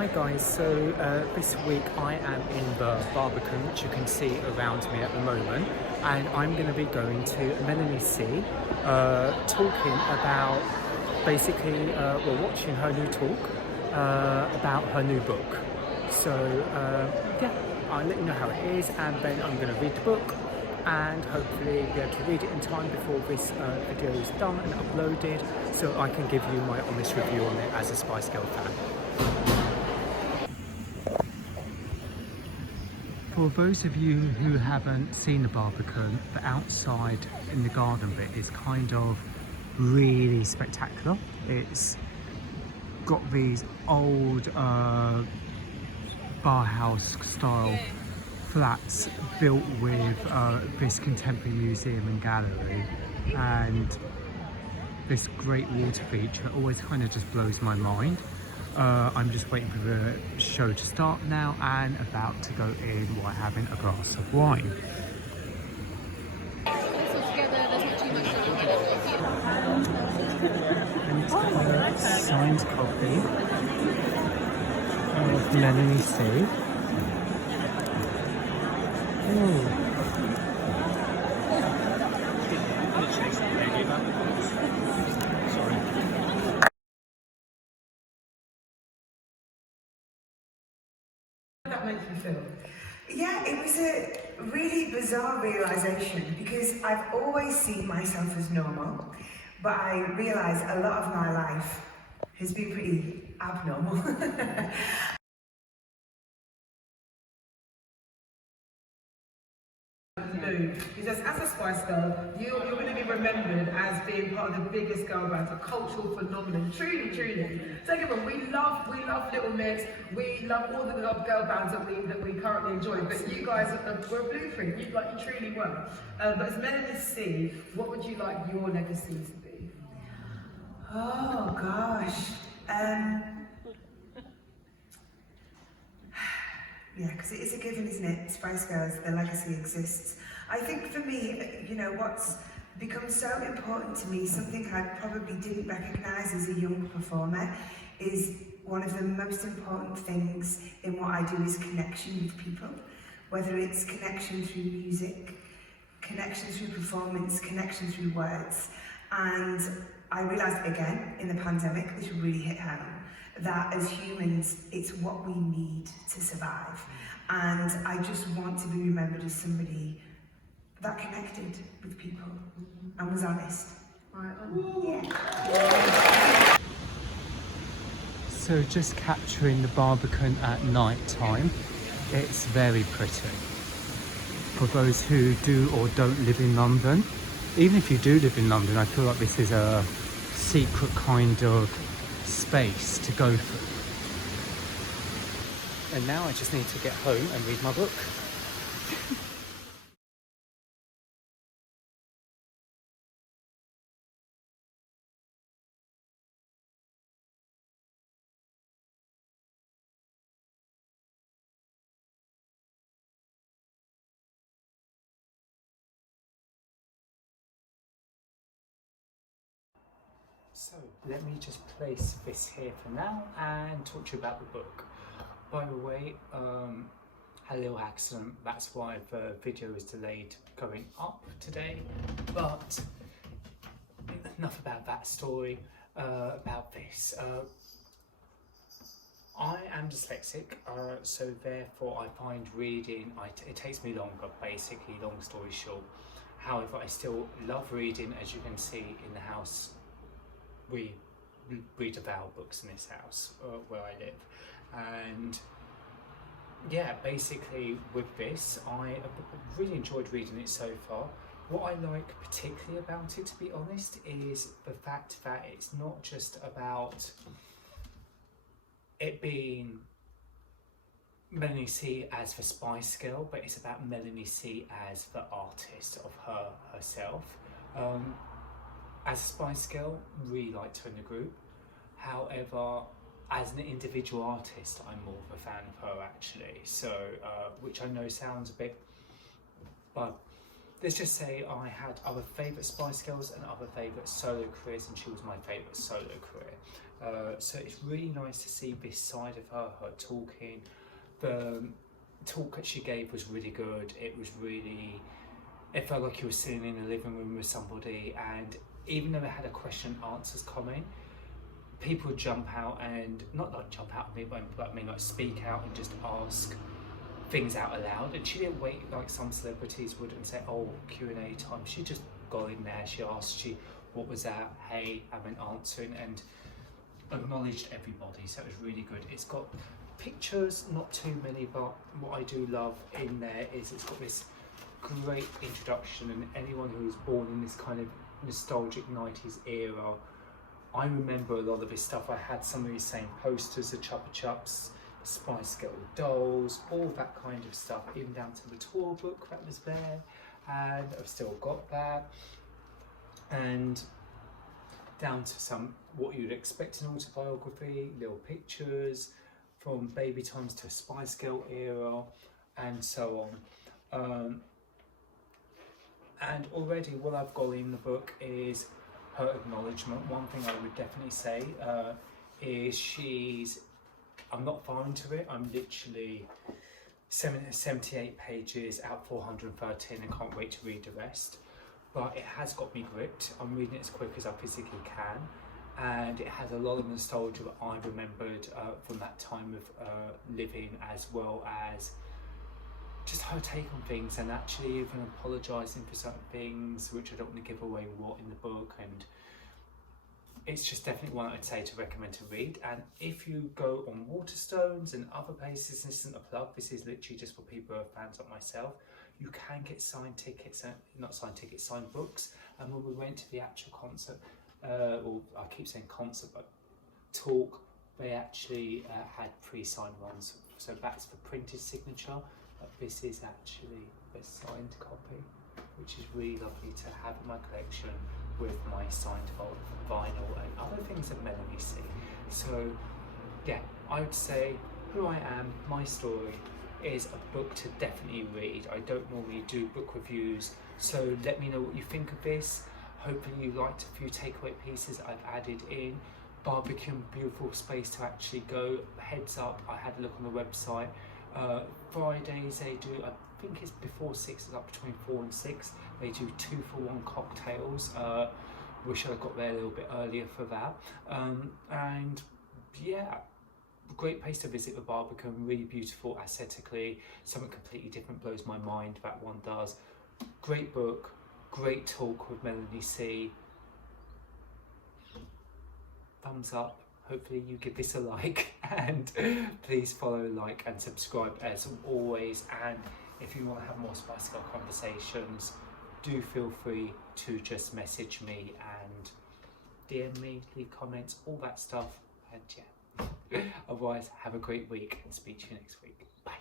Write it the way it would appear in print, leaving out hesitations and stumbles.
Hi guys, so this week I am in the Barbican, which you can see around me at the moment, and I'm going to be going to Melanie C, talking about basically, watching her new talk about her new book. So yeah, I'll let you know how it is, and then I'm going to read the book and hopefully be able to read it in time before this video is done and uploaded, so I can give you my honest review on it as a Spice Girl fan. For those of you who haven't seen the Barbican, the outside in the garden bit is kind of really spectacular. It's got these old Bauhaus style flats built with this contemporary museum and gallery, and this great water feature always kind of just blows my mind. I'm just waiting for the show to start now and about to go in while having a glass of wine. And a signed copy of Melanie C. That makes you feel? Yeah, it was a really bizarre realisation because I've always seen myself as normal, but I realise a lot of my life has been pretty abnormal. Because as a Spice Girl, you're going to be remembered as being part of the biggest girl band, a cultural phenomenon, truly. Don't get me wrong, we love Little Mix, we love all the girl bands that we currently enjoy, but you guys were a blueprint, you truly were. But as Melanie C, what would you like your legacy to be? Oh gosh. Yeah, because it is a given, isn't it? Spice Girls, their legacy exists. I think for me, you know, what's become so important to me, something I probably didn't recognise as a young performer, is one of the most important things in what I do is connection with people. Whether it's connection through music, connection through performance, connection through words. And I realised again, in the pandemic, this really hit home, that as humans, it's what we need to survive. And I just want to be remembered as somebody that connected with people and was honest. Right. Yeah. So just capturing the Barbican at night time, it's very pretty. For those who do or don't live in London, even if you do live in London, I feel like this is a secret kind of space to go through. And now I just need to get home and read my book. So let me just place this here for now and talk to you about the book. By the way, had a little accident, that's why the video is delayed going up today, but enough about that story. About this. I am dyslexic, so therefore I find reading, it takes me longer, basically, long story short. However, I still love reading. As you can see in the house, we read our books in this house where I live, and yeah, basically with this I really enjoyed reading it so far. What I like particularly about it, to be honest, is the fact that it's not just about it being Melanie C as the Spice Girl, but it's about Melanie C as the artist of herself. As a Spice Girl, really liked her in the group. However, as an individual artist, I'm more of a fan of her actually. So, which I know sounds a bit, but let's just say I had other favourite Spice Girls and other favourite solo careers, and she was my favourite solo career. So it's really nice to see this side of her talking. The talk that she gave was really good. It felt like you were sitting in a living room with somebody, and even though they had a question answers comment, people jump out and not jump out at me, but I mean like speak out and just ask things out aloud. And she didn't wait like some celebrities would and say, oh, Q&A time. She just got in there, she asked what was that, hey, I went answering, and acknowledged everybody. So it was really good. It's got pictures, not too many, but what I do love in there is it's got this great introduction, and anyone who was born in this kind of nostalgic 90s era, I remember a lot of this stuff. I had some of these same posters, the Chupa Chups, Spice Girl dolls, all that kind of stuff, even down to the tour book that was there, and I've still got that, and down to some what you'd expect in Autobiography, little pictures from baby times to a Spice Girl era, and so on. And already what I've got in the book is her acknowledgement. One thing I would definitely say is I'm not far into it. I'm literally 78 pages out 413 and can't wait to read the rest. But it has got me gripped. I'm reading it as quick as I physically can. And it has a lot of nostalgia that I remembered from that time of living, as well as just her take on things, and actually even apologising for certain things, which I don't want to give away what in the book. And it's just definitely one I'd say to recommend to read. And if you go on Waterstones and other places, this isn't a plug, this is literally just for people who are fans like myself, you can get signed tickets, not signed tickets, signed books. And when we went to the actual concert, or I keep saying concert, but talk, they actually had pre-signed ones. So that's the printed signature, but this is actually the signed copy, which is really lovely to have in my collection with my signed vinyl and other things of Melanie C. So yeah, I would say Who I Am, My Story is a book to definitely read. I don't normally do book reviews, so let me know what you think of this. Hopefully you liked a few takeaway pieces I've added in. Barbican, beautiful space to actually go. Heads up, I had a look on the website. Fridays they do, I think it's before 6, it's up between 4 and 6. They do 2-for-1 cocktails. Wish I got there a little bit earlier for that. And yeah, great place to visit the Barbican, really beautiful aesthetically, something completely different, blows my mind, that one does. Great book, great talk with Melanie C. Thumbs up. Hopefully you give this a like, and please follow, like and subscribe as always. And if you want to have more Spice Girl conversations, do feel free to just message me and DM me, leave comments, all that stuff. And yeah, otherwise have a great week and speak to you next week. Bye.